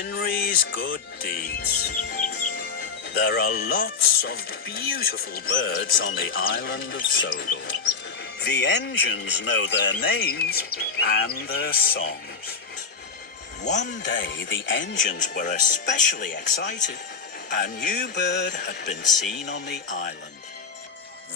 Henry's good deeds. There are lots of beautiful birds on the island of Sodor. The engines know their names and their songs. One day the engines were especially excited. A new bird had been seen on the island.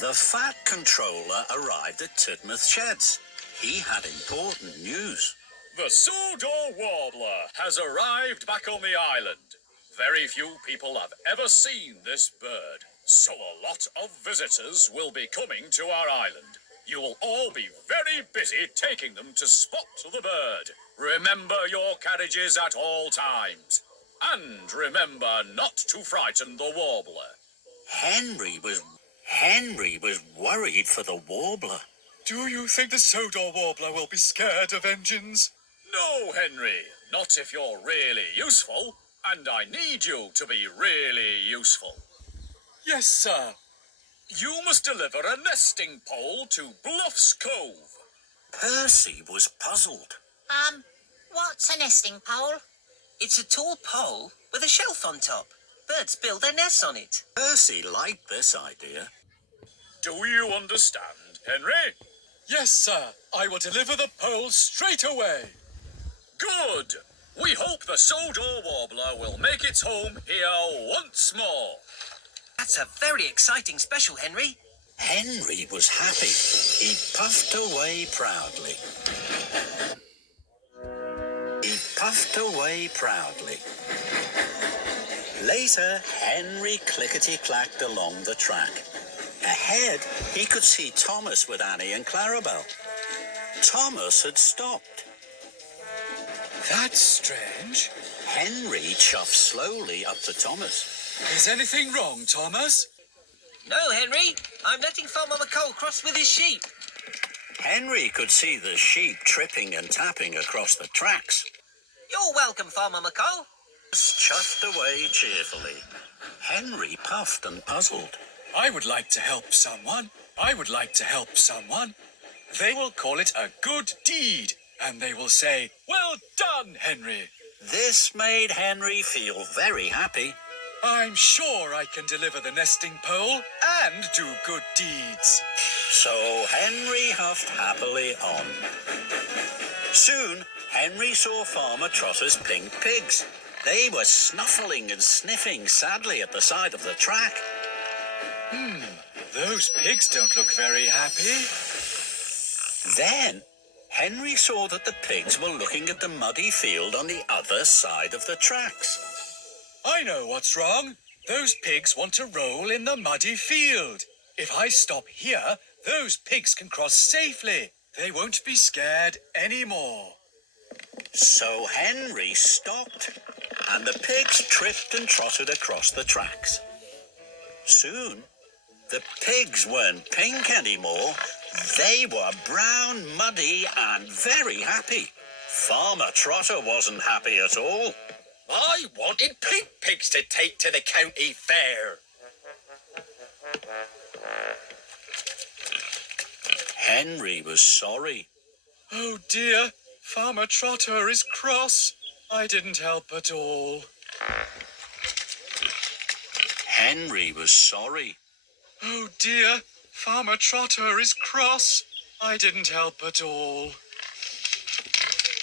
The Fat Controller arrived at Titmouth Sheds. He had important news. The Sodor Warbler has arrived back on the island. Very few people have ever seen this bird, so a lot of visitors will be coming to our island. You will all be very busy taking them to spot the bird. Remember your carriages at all times. And remember not to frighten the warbler. Henry was worried for the warbler. Do you think the Sodor Warbler will be scared of engines? No, Henry, not if you're really useful. And I need you to be really useful. Yes, sir. You must deliver a nesting pole to Bluff's Cove. Percy was puzzled. What's a nesting pole? It's a tall pole with a shelf on top. Birds build their nests on it. Percy liked this idea. Do you understand, Henry? Yes, sir. I will deliver the pole straight away. Good. We hope the Sodor Warbler will make its home here once more. That's a very exciting special, Henry. Henry was happy. He puffed away proudly. Later, Henry clickety-clacked along the track. Ahead, he could see Thomas with Annie and Clarabel. Thomas had stopped. That's strange. Henry chuffed slowly up to Thomas. Is anything wrong, Thomas? No, Henry. I'm letting Farmer McColl cross with his sheep. Henry could see the sheep tripping and tapping across the tracks. You're welcome, Farmer McColl. Chuffed away cheerfully. Henry puffed and puzzled. I would like to help someone. They will call it a good deed, and they will say, "Well done, Henry." This made Henry feel very happy. I'm sure I can deliver the nesting pole and do good deeds. So Henry huffed happily on. Soon, Henry saw Farmer Trotter's pink pigs. They were snuffling and sniffing sadly at the side of the track. Those pigs don't look very happy. Then, Henry saw that the pigs were looking at the muddy field on the other side of the tracks. I know what's wrong. Those pigs want to roll in the muddy field. If I stop here, those pigs can cross safely. They won't be scared anymore. So Henry stopped, and the pigs tripped and trotted across the tracks. Soon, the pigs weren't pink anymore. They were brown, muddy, and very happy. Farmer Trotter wasn't happy at all. I wanted pink pigs to take to the county fair. Henry was sorry. Oh dear, Farmer Trotter is cross. I didn't help at all. Henry was sorry. Oh dear, Farmer Trotter is cross. I didn't help at all.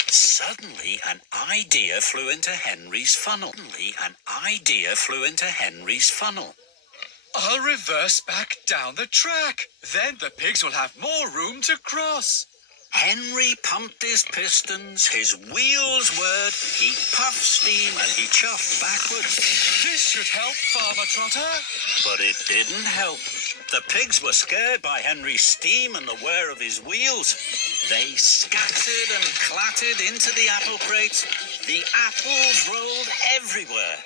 Suddenly, an idea flew into Henry's funnel. I'll reverse back down the track. Then the pigs will have more room to cross. Henry pumped his pistons, his wheels whirred, he puffed steam and he chuffed backwards. This should help, Farmer Trotter. But it didn't help. The pigs were scared by Henry's steam and the whir of his wheels. They scattered and clattered into the apple crates. The apples rolled everywhere.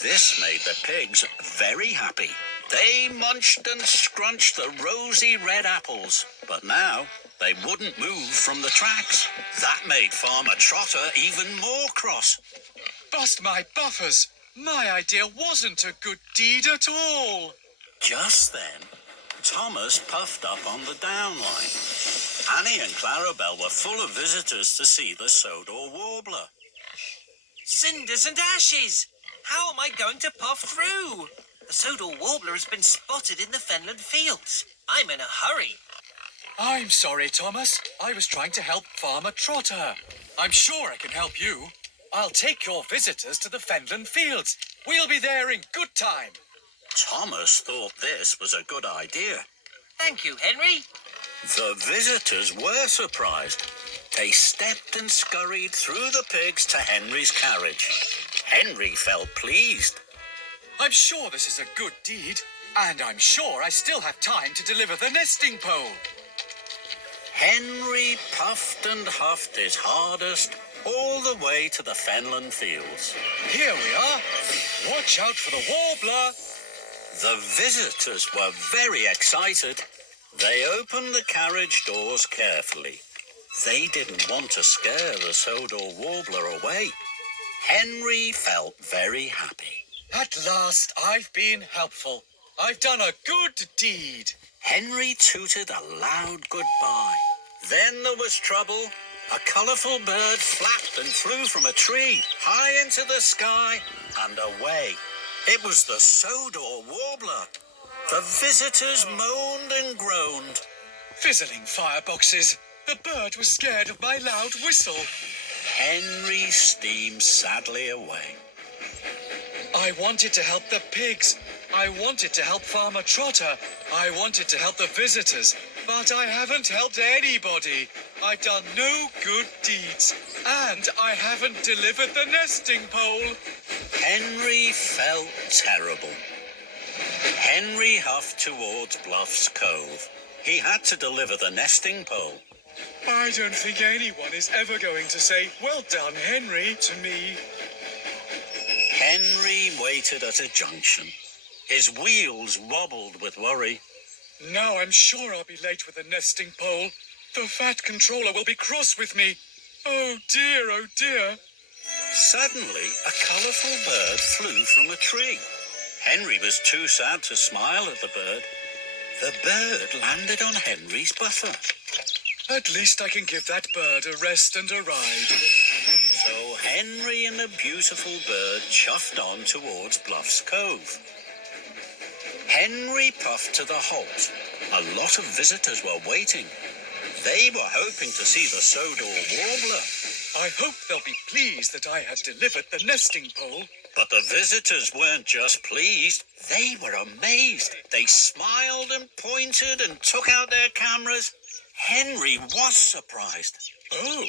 This made the pigs very happy. They munched and scrunched the rosy red apples. But now they wouldn't move from the tracks. That made Farmer Trotter even more cross. Bust my buffers. My idea wasn't a good deed at all. Just then, Thomas puffed up on the down line. Annie and Clarabel were full of visitors to see the Sodor Warbler. Cinders and ashes! How am I going to puff through? The Sodor warbler has been spotted in the Fenland fields. I'm in a hurry. I'm sorry, Thomas. I was trying to help Farmer Trotter. I'm sure I can help you. I'll take your visitors to the Fenland fields. We'll be there in good time. Thomas thought this was a good idea. Thank you, Henry. The visitors were surprised. They stepped and scurried through the pigs to Henry's carriage. Henry felt pleased. I'm sure this is a good deed, and I'm sure I still have time to deliver the nesting pole. Henry puffed and huffed his hardest all the way to the Fenland fields. Here we are. Watch out for the warbler. The visitors were very excited. They opened the carriage doors carefully. They didn't want to scare the Sodor warbler away. Henry felt very happy. At last, I've been helpful. I've done a good deed. Henry tooted a loud goodbye. Then there was trouble. A colourful bird flapped and flew from a tree, high into the sky and away. It was the Sodor warbler. The visitors moaned and groaned. Fizzling fireboxes. The bird was scared of my loud whistle. Henry steamed sadly away. I wanted to help the pigs. I wanted to help Farmer Trotter. I wanted to help the visitors. But I haven't helped anybody. I've done no good deeds. And I haven't delivered the nesting pole. Henry felt terrible. Henry huffed towards Bluff's Cove. He had to deliver the nesting pole. I don't think anyone is ever going to say, "Well done, Henry," to me. Henry waited at a junction. His wheels wobbled with worry. Now I'm sure I'll be late with the nesting pole. The fat controller will be cross with me. Oh dear, oh dear. Suddenly, a colourful bird flew from a tree. Henry was too sad to smile at the bird. The bird landed on Henry's buffer. At least I can give that bird a rest and a ride. So Henry and the beautiful bird chuffed on towards Bluff's Cove. Henry puffed to the halt. A lot of visitors were waiting. They were hoping to see the Sodor warbler. I hope they'll be pleased that I have delivered the nesting pole. But the visitors weren't just pleased. They were amazed. They smiled and pointed and took out their cameras. Henry was surprised. Oh,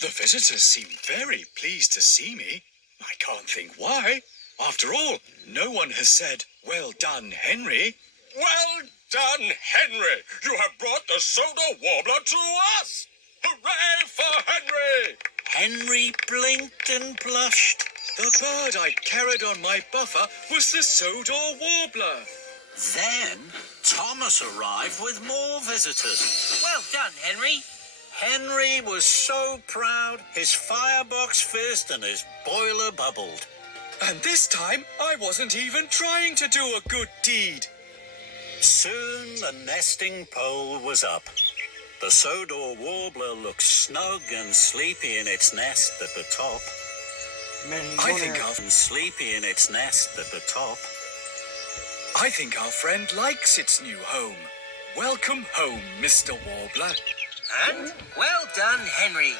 the visitors seem very pleased to see me. I can't think why. After all, no one has said, "Well done, Henry." Well done, Henry! You have brought the Sodor warbler to us! Hooray for Henry! Henry blinked and blushed. The bird I carried on my buffer was the Sodor warbler. Then Thomas arrived with more visitors. Well done, Henry. Henry was so proud, his firebox fizzed and his boiler bubbled. And this time, I wasn't even trying to do a good deed. Soon the nesting pole was up. The Sodor warbler looked snug and sleepy in its nest at the top. I think our friend likes its new home. Welcome home, Mr. Warbler. And well done, Henry.